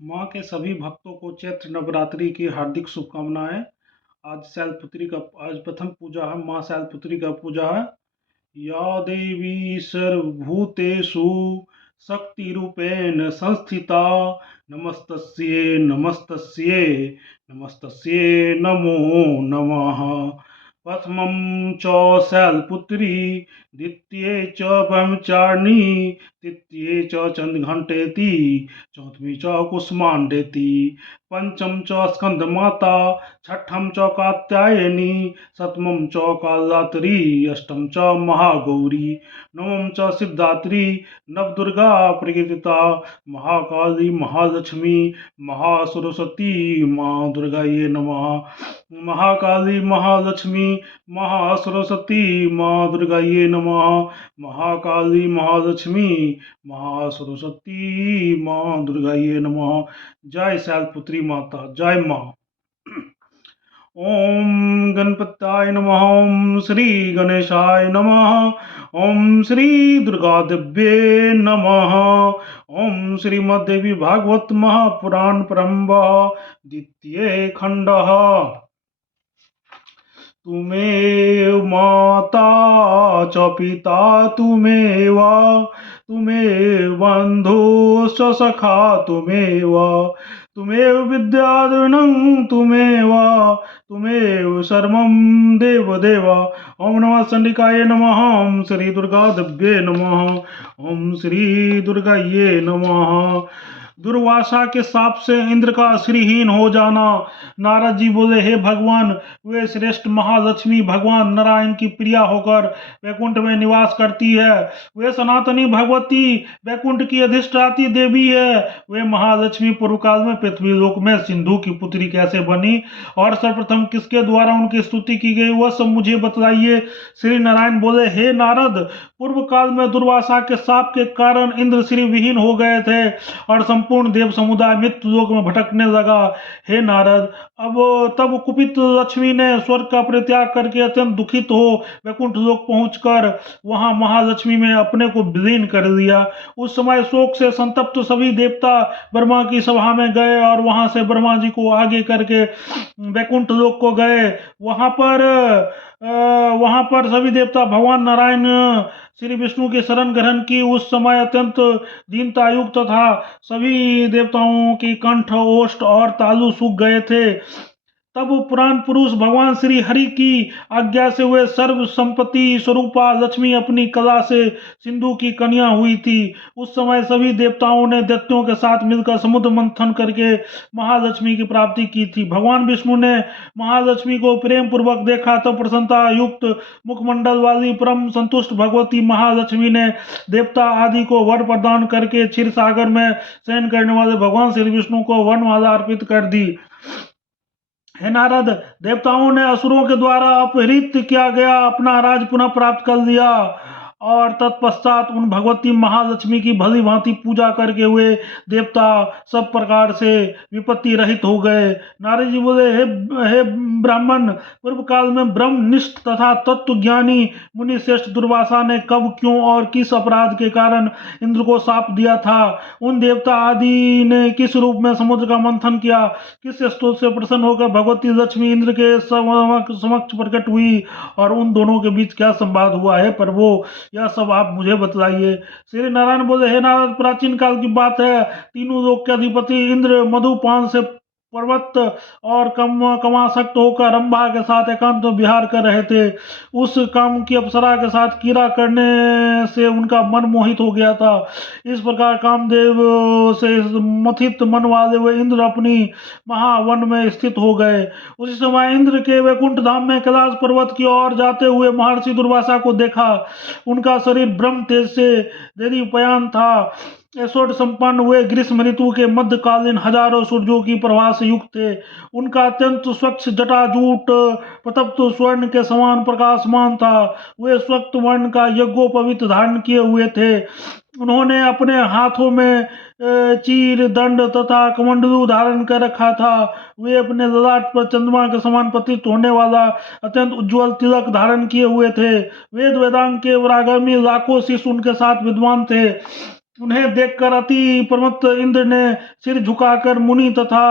माँ के सभी भक्तों को चैत्र नवरात्रि की हार्दिक शुभकामनाएं। आज शैलपुत्री का आज प्रथम पूजा है, माँ शैलपुत्री का पूजा है। या देवी सर्वभूतेषु शक्तिरूपेण संस्थिता नमस्तस्यै नमस्तस्यै नमस्तस्यै नमो नमः। प्रथमं च शैलपुत्री, द्वितीये च ब्रह्मचारिणी, तृतीये च चंद्रघंटेति, चौथमी च कुष्मांडेति, पंचम च स्कंदमाता, छठम च कात्यायनी, सप्तमं च कालरात्रि, अष्टम च महागौरी, नवम च सिद्धात्री, नवदुर्गा प्रकीर्तिता, महाकाली महालक्ष्मी महासरस्वती माँ दुर्गाये नमः। महाकाली महालक्ष्मी महासरस्वती माँ दुर्गाये नमः। महाकाली महालक्ष्मी महासरस्वती माँ दुर्गाये नमः। जय शैलपुत्री माता, जय माँ। ओम गणपताय नमः। ओम श्री गणेशाय नमः। ओम श्री दुर्गा देव्ये नमः। ओम श्रीमद्देवी भागवत महापुराण प्रारंभ द्वितीय खंडः। तुमेव माता च पिता तुमेव, तुमेव बन्धुश्च सखा तुमेव, तुमेव विद्याधरणं तुमेव, तुमेव सर्वं देवदेव। ओम नमः चंडिकाय नमः। ओम श्री दुर्गा देव्ये नमः। ओम श्री दुर्गाये नमः। दुर्वासा के साप से इंद्र का श्रीहीन हो जाना। नारद जी बोले, हे भगवान, वे श्रेष्ठ महालक्ष्मी भगवान नारायण की प्रिया होकर वैकुंठ में निवास करती है। वे सनातनी भगवती वैकुंठ की अधिष्ठात्री देवी है। वे महालक्ष्मी पूर्व काल में पृथ्वी लोक में सिंधु की पुत्री कैसे बनी और सर्वप्रथम किसके द्वारा उनकी स्तुति की गई, वह सब मुझे बतलाइए। श्री नारायण बोले, हे नारद, पूर्व काल में दुर्वासा के साप के कारण इंद्र श्री विहीन हो गए थे और संपूर्ण देव समुदाय मृत्यु लोक में भटकने लगा। हे नारद, अब तब कुपित लक्ष्मी ने स्वर्ग का परित्याग करके अत्यंत दुखित हो वैकुंठ लोक पहुंचकर वहां महालक्ष्मी में अपने को विलीन कर लिया। उस समय शोक से संतप्त सभी देवता ब्रह्मा की सभा में गए और वहां से ब्रह्मा जी को आगे करके वैकुंठ लोक को गए। वहां पर सभी देवता भगवान नारायण श्री विष्णु के शरण ग्रहण की। उस समय अत्यंत दीनता युक्त था। सभी देवताओं की कंठ, ओष्ठ और तालु सूख गए थे। तब पुराण पुरुष भगवान श्री हरि की आज्ञा से वे सर्व संपत्ति स्वरूपा लक्ष्मी अपनी कला से सिंधु की कन्या हुई थी। उस समय सभी देवताओं ने दैत्यों के साथ मिलकर समुद्र मंथन करके महालक्ष्मी की प्राप्ति की थी। भगवान विष्णु ने महालक्ष्मी को प्रेम पूर्वक देखा, तब प्रसन्नता युक्त मुखमंडल वाली परम संतुष्ट भगवती महालक्ष्मी ने देवता आदि को वर प्रदान करके क्षीर सागर में शयन करने वाले भगवान श्री विष्णु को वरमाला अर्पित कर दी। हे नारद, देवताओं ने असुरों के द्वारा अपहरित किया गया अपना राज पुनः प्राप्त कर लिया और तत्पश्चात उन भगवती महालक्ष्मी की भली भांति पूजा करके हुए देवता सब प्रकार से विपत्ति रहित हो गए। नारद जी बोले, हे ब्राह्मण, पूर्व काल में ब्रह्मनिष्ठ तथा तत्व ज्ञानी मुनि श्रेष्ठ दुर्वासा ने कब, क्यों और किस अपराध के कारण इंद्र को शाप दिया था? उन देवता आदि ने किस रूप में समुद्र का मंथन किया? किस स्तोत्र से प्रसन्न होकर भगवती लक्ष्मी इंद्र के समक्ष प्रकट हुई और उन दोनों के बीच क्या संवाद हुआ है प्रभु? यह सब आप मुझे बतलाइए। श्री नारायण बोले, हे नारद, प्राचीन काल की बात है। तीनों लोक के अधिपति इंद्र मधुपान से पर्वत और कमासक्त होकर रंभा के साथ एकांत विहार कर रहे थे। उस काम की अप्सरा के साथ कीड़ा करने से उनका मन मोहित हो गया था। इस प्रकार कामदेव से मथित मन वाले वे इंद्र अपनी महावन में स्थित हो गए। उसी समय इंद्र के वैकुंठ धाम में कैलाश पर्वत की ओर जाते हुए महर्षि दुर्वासा को देखा। उनका शरीर ब्रह्म तेज से देदीप्यमान था। ऐश्वर्य संपन्न हुए ग्रीष्म ऋतु के मध्यकालीन हजारों सूर्यों की प्रभा से युक्त थे। उनका अत्यंत स्वच्छ जटाजूट प्रतप्त स्वर्ण के समान प्रकाशमान था। वे स्वक्त वर्ण का यज्ञोपवीत धारण किए हुए थे। उन्होंने अपने हाथों में चीर, दंड तथा कमंडलू धारण कर रखा था। वे अपने ललाट पर चंद्रमा के समान प्रतीत होने वाला अत्यंत उज्जवल तिलक धारण किए हुए थे। वेद वेदांग के वरागर्मी लाखों शिष्य उनके साथ विद्वान थे। उन्हें देखकर अति प्रमत्त इंद्र ने सिर झुकाकर मुनि तथा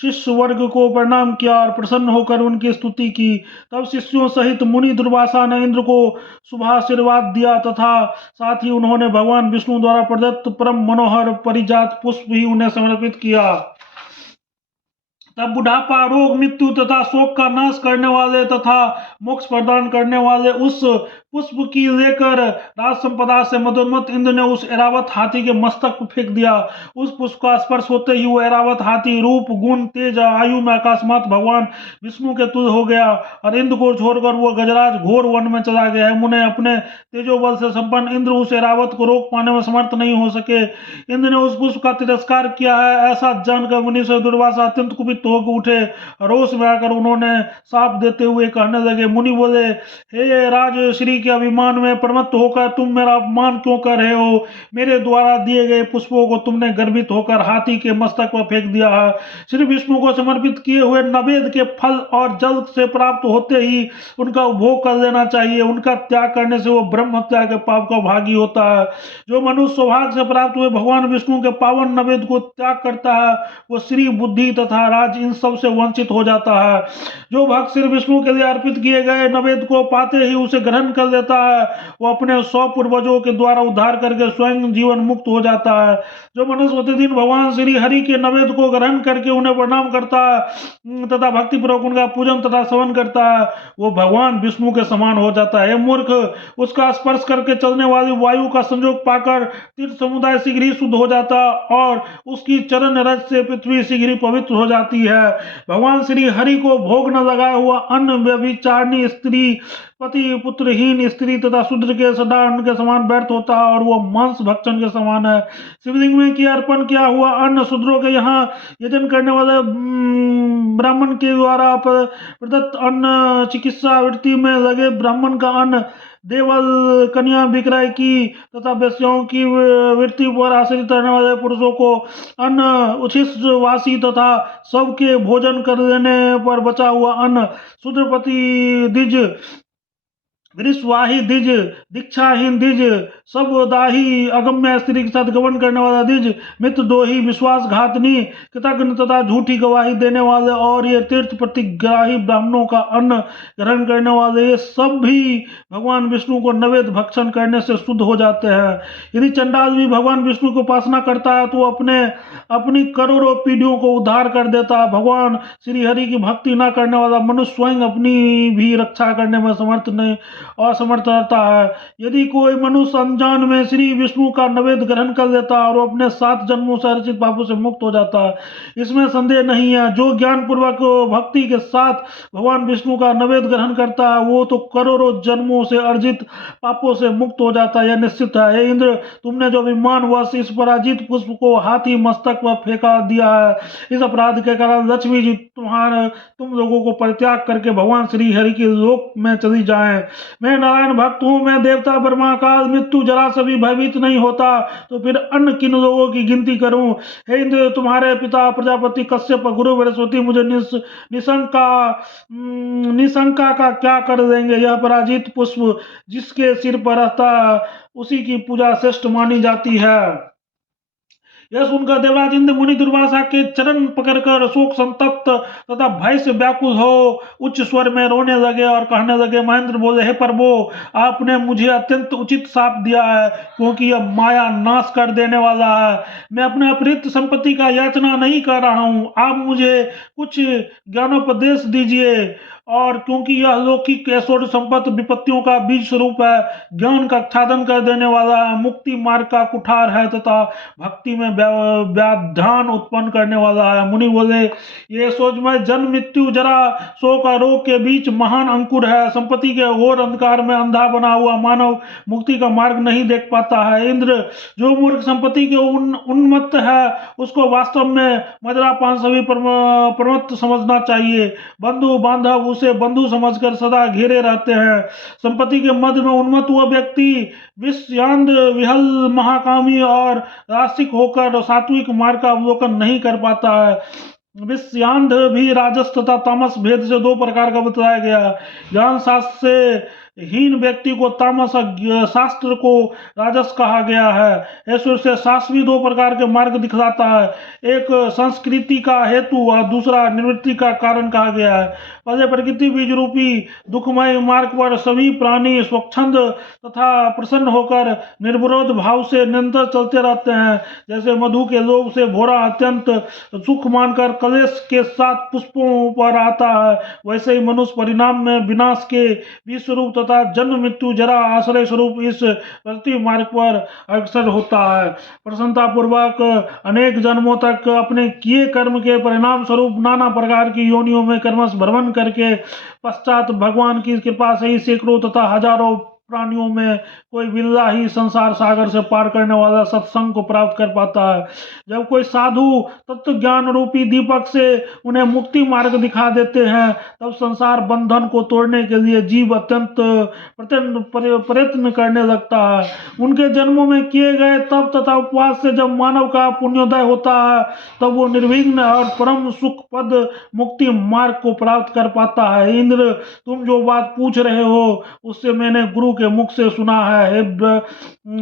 शिष्य वर्ग को प्रणाम किया और प्रसन्न होकर उनकी स्तुति की। तब शिष्यों सहित मुनि दुर्वासा ने इंद्र को शुभाशीर्वाद दिया तथा साथ ही उन्होंने भगवान विष्णु द्वारा प्रदत्त परम मनोहर परिजात पुष्प भी उन्हें समर्पित किया। तब बुढ़ापा, रोग, मृत्यु तथा शोक का नाश करने वाले तथा मोक्ष प्रदान करने वाले उस पुष्प की लेकर राज संपदा से मदोन्मत्त इंद्र ने उस ऐरावत हाथी के मस्तक पर फेंक दिया। उस पुष्प का स्पर्श होते ही वो ऐरावत हाथी रूप, गुण, तेज, आयु में अकस्मात भगवान विष्णु के तुल्य हो गया और इंद्र को छोड़कर वो गजराज घोर वन में चला गया। मुने अपने तेजोबल से संपन्न इंद्र उस ऐरावत को रोक पाने में समर्थ नहीं हो सके। इंद्र ने उस पुष्प का तिरस्कार किया है ऐसा जानकर मुनि से दुर्वासा अत्यंत कुपित होकर उठे। रोष में आकर उन्होंने साप देते हुए कहने लगे, मुनि बोले, हे राज श्री के अभिमान में प्रमत्त होकर तुम मेरा अपमान क्यों कर रहे हो? मेरे द्वारा दिए गए पुष्पों को तुमने गर्वित होकर हाथी के मस्तक पर फेंक दिया है। श्री विष्णु को समर्पित किए हुए नवेद के फल और जल से प्राप्त होते ही उनका उपभोग कर लेना चाहिए। उनका त्याग करने से वो ब्रह्म हत्या के पाप का भागी होता है। जो मनुष्य सौभाग्य से प्राप्त हुए भगवान विष्णु के पावन नवेद को त्याग करता है वो श्री, बुद्धि तथा राज इन सब से वंचित हो जाता है। जो भक्त श्री विष्णु के लिए अर्पित किए गए नवेद को पाते ही उसे ग्रहण कर लेता है वो अपने 100 पूर्वजों के द्वारा उद्धार करके स्वयं जीवन मुक्त हो जाता है। जो मनुष्य प्रतिदिन भगवान श्री हरि के नवेद को ग्रहण करके उन्हें प्रणाम करता है तथा भक्तिपूर्वक उनका पूजन तथा सेवन करता है वो भगवान विष्णु के समान हो जाता है। मूर्ख, उसका स्पर्श करके चलने वाली वायु का संयोग पाकर तीर्थ समुदाय शीघ्र ही शुद्ध हो जाता और उसकी चरण रज से पृथ्वी शीघ्र ही पवित्र हो जाती है। भगवान श्री हरि को भोग न लगाया हुआ अन्न व्यभिचारिणी स्त्री, पति पुत्रहीन स्त्री तथा शूद्र के सदा अन्न के समान व्यर्थ होता है और वो मांस भक्षण के समान है। शिवलिंग में किया अर्पण किया हुआ अन्न शूद्रों के यहाँ यजन करने वाले ब्राह्मण के द्वारा प्रदत्त अन्न, चिकित्सा वृत्ति में लगे ब्राह्मण का अन्न, देवल कन्या विक्रय की तथा वेश्याओं की वृत्ति पर आश्रित रहने वाले पुरुषों को अन्न, उच्छिष्ट वासी तथा सबके भोजन कर लेने पर बचा हुआ अन्न, शूद्रपति द्विज, वृषवाही द्विज, दीक्षाहीन द्विज, सब दाही, अगम्य स्त्री के साथ गमन करने वाला द्विज, मित्रद्रोही, विश्वासघातनी, कृतघ्न तथा झूठी गवाही देने वाले और ये तीर्थ प्रतिग्राही ब्राह्मणों का अन्न ग्रहण करने वाले ये सब भी भगवान विष्णु को नवेद भक्षण करने से शुद्ध हो जाते हैं। यदि चंडाल भी भगवान विष्णु की उपासना करता है तो अपनी करोड़ों पीढ़ियों को उद्धार कर देता है। भगवान श्री हरि की भक्ति न करने वाला मनुष्य स्वयं अपनी भी रक्षा करने में असमर्थ रहता है। यदि कोई मनुष्य अनजान में श्री विष्णु का नवेद ग्रहण कर लेता है और अपने 7 जन्मों से अर्जित पापों से मुक्त हो जाता है, इसमें संदेह नहीं है। जो ज्ञान पूर्वक भक्ति के साथ भगवान विष्णु का नवेद ग्रहण करता है वो तो करोड़ों जन्मों से अर्जित पापों से मुक्त हो जाता है, यह निश्चित है। हे इंद्र, तुमने जो विमानवश इस पराजित पुष्प को हाथी मस्तक पर फेंका दिया है, इस अपराध के कारण लक्ष्मी जी तुम लोगों को परित्याग करके भगवान श्री हरि के लोक में चली जाएं। मैं नारायण भक्त हूँ, मैं देवता ब्रह्मा काल मृत्यु जरा से भी भयभीत नहीं होता, तो फिर अन्य किन लोगों की गिनती करूं? हे इंद्र, तुम्हारे पिता प्रजापति कश्यप, गुरु बृहस्पति मुझे निशंका का क्या कर देंगे? यह पराजित पुष्प जिसके सिर पर रहता उसी की पूजा श्रेष्ठ मानी जाती है। यह सुनकर देवराज इंद्र मुनि दुर्वासा के चरण पकड़कर शोक संतप्त तथा भय से व्याकुल हो उच्च स्वर में रोने लगे और कहने लगे। महेंद्र बोले, हे प्रभु, आपने मुझे अत्यंत उचित शाप दिया है क्योंकि यह माया नाश कर देने वाला है। मैं अपने अपहृत संपत्ति का याचना नहीं कर रहा हूँ, आप मुझे कुछ ज्ञानोपदेश दीजिए। और क्योंकि यह लौकिक ऐश्वर्य संपत्ति विपत्तियों का बीज स्वरूप है, ज्ञान का आच्छादन कर देने वाला है, मुक्ति मार्ग का कुठार है तथा भक्ति में व्याध्यान उत्पन्न करने वाला है। मुनि बोले, ये सोचमय जन्म मृत्यु जरा शोक और रोग के बीच महान अंकुर है। संपत्ति के घोर अंधकार में अंधा बना हुआ मानव मुक्ति का मार्ग नहीं देख पाता है। इंद्र, जो मूर्ख संपत्ति के उन्मत्त है उसको वास्तव में मदिरापान सभी प्रमत्त समझना चाहिए। बंधु बांधव उसे बंधु समझकर सदा घेरे रहते हैं। संपत्ति के मध्य में उन्मत्त हुआ व्यक्ति विषयांध, विहल, महाकामी और रासिक होकर सात्विक मार्ग का अवलोकन नहीं कर पाता है। विषयांध भी राजस तथा तामस भेद से 2 प्रकार का बताया गया। ज्ञान शास्त्र से हीन व्यक्ति को तामस, शास्त्र को राजस कहा गया है। ईश्वर से शास्त्री दो प्रकार के मार्ग दिखलाता है, एक संस्कृति का हेतु और दूसरा निवृत्ति का कारण कहा गया है। पहले प्रकृति बीज रूपी दुखमय मार्ग पर सभी प्राणी स्वच्छंद तथा प्रसन्न होकर निर्विरोध भाव से निरंतर चलते रहते हैं। जैसे मधु के लोभ से भोरा अत्यंत सुख मानकर कलेश के साथ पुष्पों पर आता है, वैसे ही मनुष्य परिणाम में विनाश के विष स्वरूप तथा जन्म मृत्यु जरा आश्रय स्वरूप इस प्रकृति मार्ग पर अग्रसर होता है। प्रसन्नता पूर्वक अनेक जन्मों तक अपने किए कर्म के परिणाम स्वरूप नाना प्रकार की योनियों में कर्मश भ्रमण करके पश्चात भगवान की कृपा से ही सैकड़ों तथा हजारों प्राणियों में कोई बिल्ला ही संसार सागर से पार करने वाला सत्संग को प्राप्त कर पाता है। जब कोई साधु तत्व ज्ञान रूपी दीपक से उन्हें मुक्ति मार्ग दिखा देते हैं, तब संसार बंधन को तोड़ने के लिए जीव अत्यंत प्रयत्न करने लगता है। उनके जन्मों में किए गए तप तथा उपवास से जब मानव का पुण्योदय होता है, तब वो निर्विघ्न और परम सुख पद मुक्ति मार्ग को प्राप्त कर पाता है। इंद्र, तुम जो बात पूछ रहे हो उससे मैंने गुरु के मुख से सुना है। हे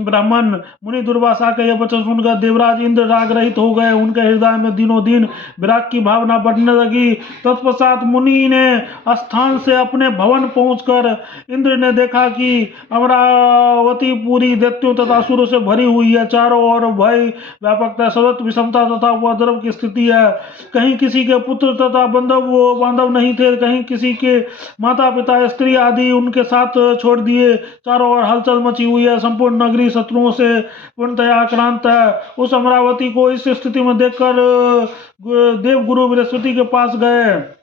ब्राह्मण, मुनि दुर्वासा का यह वचन सुनकर देवराज इंद्र राग रहित हो गए। उनके हृदय में दिनों दिन विराग की भावना बढ़ने लगी। तत्पश्चात मुनि ने स्थान से अपने भवन पहुंचकर इंद्र ने देखा कि अमरावती पूरी दैत्यों तथा असुरों से भरी हुई है। चारों ओर भय, व्यापकता, सतत विषमता तथा उपद्रव की स्थिति है। कहीं किसी के पुत्र तथा बांधव नहीं थे, कहीं किसी के माता पिता, स्त्री आदि उनके साथ छोड़ दिए। चारों ओर हलचल मची हुई है। संपूर्ण नगरी शत्रुओं से पूर्णतया आक्रांत है। उस अमरावती को इस स्थिति में देखकर देव गुरु बृहस्पति के पास गए।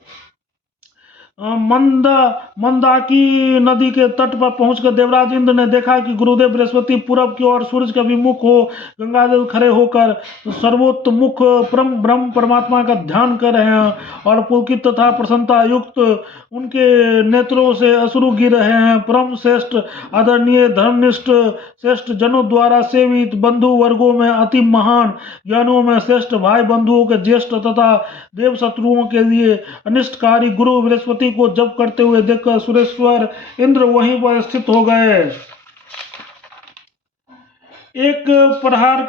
मंदाकी नदी के तट पर पहुंचकर देवराज इंद्र ने देखा कि गुरुदेव बृहस्पति पूरब की ओर सूरज के अभिमुख हो गंगाजल खड़े होकर सर्वोत्तमुख ब्रह्म परमात्मा का ध्यान कर रहे हैं और पुलकित तथा प्रसन्नता युक्त उनके नेत्रों से अश्रु गिर रहे हैं। परम श्रेष्ठ आदरणीय धर्मनिष्ठ श्रेष्ठ जनों द्वारा सेवित बंधु वर्गों में अति महान, ज्ञानियों में श्रेष्ठ, भाई बंधुओं के ज्येष्ठ तथा देव शत्रुओं के लिए अनिष्टकारी गुरु बृहस्पति को जप करते हुए देखकर सुरेश्वर इंद्र वहीं पर स्थित हो गए। एक प्रहार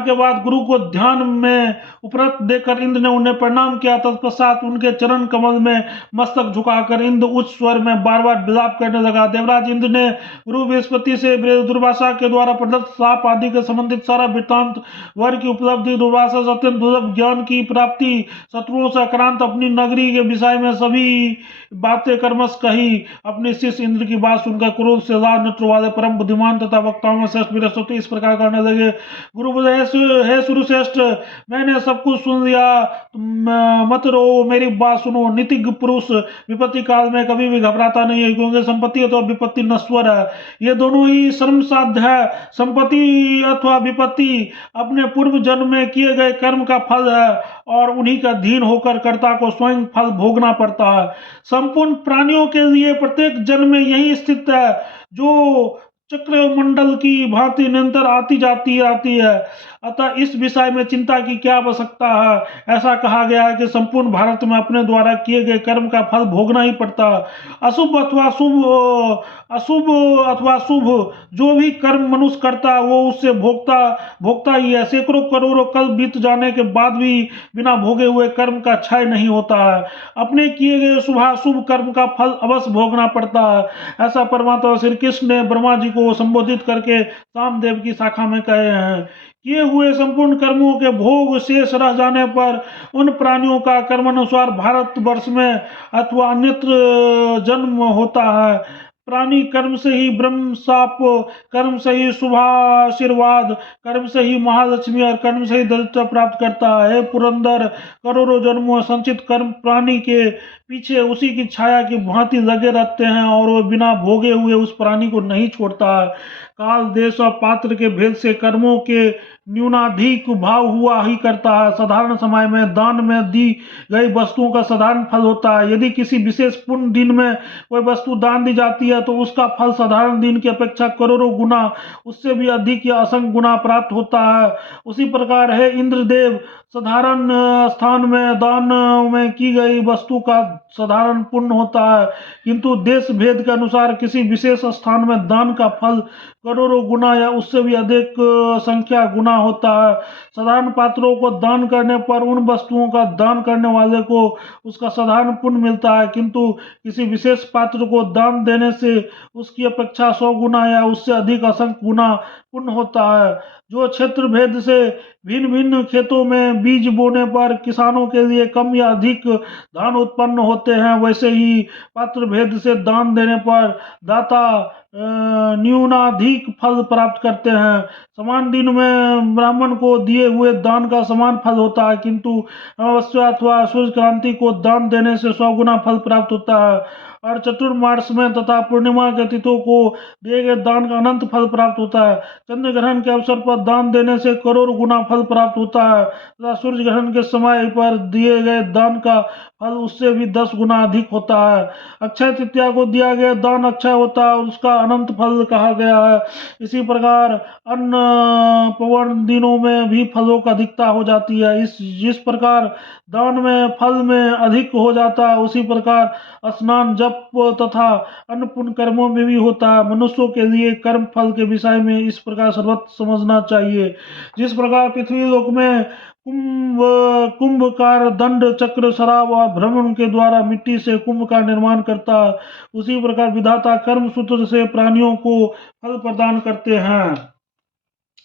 के बाद गुरु को ध्यान में उपरत देकर इंद्र ने उन्हें प्रणाम किया। तत्पश्चात उनके चरण कमल में मस्तक झुकाकर इंद्र उच्च स्वर में बार बार विलाप करने लगा। देवराज इंद्र ने गुरु बृहस्पति से दुर्वासा के द्वारा प्रदत्त साप आदि के संबंधित सारा वृत्तांत, वर की उपलब्धि, दुर्वासा से अत्यंत दुर्लभ ज्ञान की प्राप्ति, शत्रुओं से आक्रांत अपनी नगरी के विषय में सभी बातें कर्मश कही। अपने शिष्य इंद्र की बात सुनकर क्रोध से लाल नेत्र वाले परम बुद्धिमान तथा वक्ताओं में श्रेष्ठ बृहस्पति इस प्रकार करने लगे। गुरु बोले, हे सुरश्रेष्ठ, मैंने सब कुछ सुन लिया, मत रो, मेरी बात सुनो। नीतिज्ञ पुरुष विपत्ति काल में कभी भी घबराता नहीं है, क्योंकि संपत्ति अथवा विपत्ति नश्वर है। ये दोनों ही श्रम साध्य है। संपत्ति अथवा विपत्ति अपने पूर्व जन्म में किए गए कर्म का फल है और उन्हीं का अधीन होकर कर्ता को स्वयं फल भोगना पड़ता है। संपूर्ण प्राणियों के लिए प्रत्येक जन्म में यही स्थित है, जो चक्रमंडल की भांति निरंतर आती जाती रहती है। अतः इस विषय में चिंता की क्या आवश्यकता है। ऐसा कहा गया है कि संपूर्ण भारत में अपने द्वारा किए गए कर्म का फल भोगना ही पड़ता है। अशुभ अथवा शुभ जो भी कर्म मनुष्य करता है वो उससे भोगता ही है। सैकड़ों करोड़ों कल बीत जाने के बाद भी बिना भोगे हुए कर्म का क्षय नहीं होता है। अपने किए गए शुभाशुभ कर्म का फल अवश्य भोगना पड़ता है। ऐसा परमात्मा श्री कृष्ण ने ब्रह्मा जी को संबोधित करके सामदेव की शाखा में कहे हैं। किए हुए संपूर्ण कर्मों के भोग शेष रह जाने पर उन प्राणियों का कर्मानुसार भारत वर्ष में अथवा अन्यत्र जन्म होता है। प्राणी कर्म से ही ब्रह्म शाप, कर्म से ही शुभाशीर्वाद, कर्म से ही महालक्ष्मी और कर्म से ही दरिद्रता प्राप्त करता है। पुरंदर, करोड़ों जन्मों संचित कर्म प्राणी के पीछे उसी की छाया की भांति लगे रहते हैं और वह बिना भोगे हुए उस प्राणी को नहीं छोड़ता है। काल, देश और पात्र के भेद से कर्मों के न्यूनाधिक भाव हुआ ही करता है। साधारण समय में दान में दी गई वस्तुओं का साधारण फल होता है। यदि किसी विशेष पुण्य दिन में कोई वस्तु दान दी जाती है तो उसका फल साधारण दिन की अपेक्षा करोड़ों गुना, उससे भी अधिक या असंख्य गुना प्राप्त होता है। उसी प्रकार है इंद्रदेव साधारण स्थान में दान में की गई वस्तु का साधारण पुण्य होता है, किंतु देश भेद के अनुसार किसी विशेष स्थान में दान का फल करोड़ों गुना या उससे भी अधिक संख्या गुना होता है। साधारण पात्रों को दान करने पर उन वस्तुओं का दान करने वाले को उसका साधारण पुण्य मिलता है, किंतु किसी विशेष पात्र को दान देने से उसकी अपेक्षा 100 गुना या उससे अधिक असंख्य गुना पुण्य होता है। जो क्षेत्र भेद से भिन्न भिन्न खेतों में बीज बोने पर किसानों के लिए कम या अधिक धान उत्पन्न होते हैं, वैसे ही पात्र भेद से दान देने पर दाता न्यूनाधिक फल प्राप्त करते हैं। समान दिन में ब्राह्मण को दिए हुए दान का समान फल होता है, किंतु अमावस्या अथवा सूर्य क्रांति को दान देने से 100 गुना फल प्राप्त होता है। और चतुर्मास में तथा पूर्णिमा के तिथियों को दिए गए दान का अनंत फल प्राप्त होता है। चंद्र ग्रहण के अवसर पर दान देने से करोड़ गुना फल प्राप्त होता है तथा सूर्य ग्रहण के समय पर दिए गए दान का फल उससे भी 10 गुना अधिक होता है। अक्षय तृतीया को दिया गया दान अक्षय होता है और उसका अनंत फल कहा गया है। इसी प्रकार अन्य पवन दिनों में भी फलों का अधिकता हो जाती है। जिस प्रकार दान में फल में अधिक हो जाता है, उसी प्रकार स्नान जप तथा अन्य पुण्य कर्मों में भी होता है। मनुष्यों के लिए कर्म फल के विषय में इस प्रकार सर्वत्र समझना चाहिए। जिस प्रकार पृथ्वी लोक में कुंभकार दंड चक्र शराब और भ्रमण के द्वारा मिट्टी से कुंभ का निर्माण करता है, उसी प्रकार विधाता कर्म सूत्र से प्राणियों को फल प्रदान करते हैं।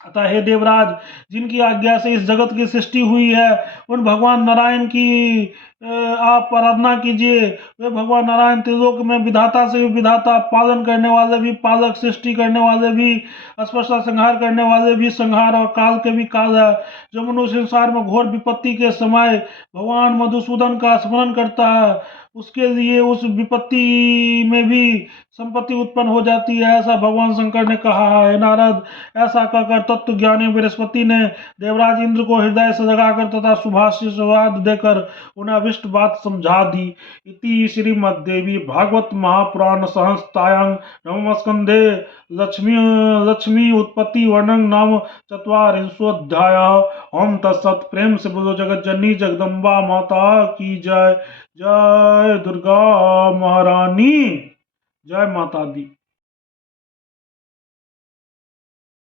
अतः हे देवराज, जिनकी आज्ञा से इस जगत की सृष्टि हुई है, उन भगवान नारायण की आप आराधना कीजिए। वे भगवान नारायण त्रिलोक में विधाता से भी विधाता, पालन करने वाले भी पालक, सृष्टि करने वाले भी स्पर्शा, संहार करने वाले भी संहार और काल के भी काल है। जो मनुष्य संसार में घोर विपत्ति के समय भगवान मधुसूदन का स्मरण करता है, उसके लिए उस विपत्ति में भी संपत्ति उत्पन्न हो जाती है, ऐसा भगवान शंकर ने कहा है। नारद, ऐसा कहकर तत्व ज्ञानी बृहस्पति ने देवराज इंद्र को हृदय से जगाकर तथा सुभाषित देकर उन्हें अभिष्ट बात समझा दी। इति श्रीमद्देवी भागवत महापुराण संहितायां नवम स्कंधे लक्ष्मी उत्पत्ति वर्णन नाम 44वां अध्याय। ओम तत्सत। प्रेम से बोलो जगत जननी जगदम्बा माता की जय। जय दुर्गा महारानी। जय माता दी।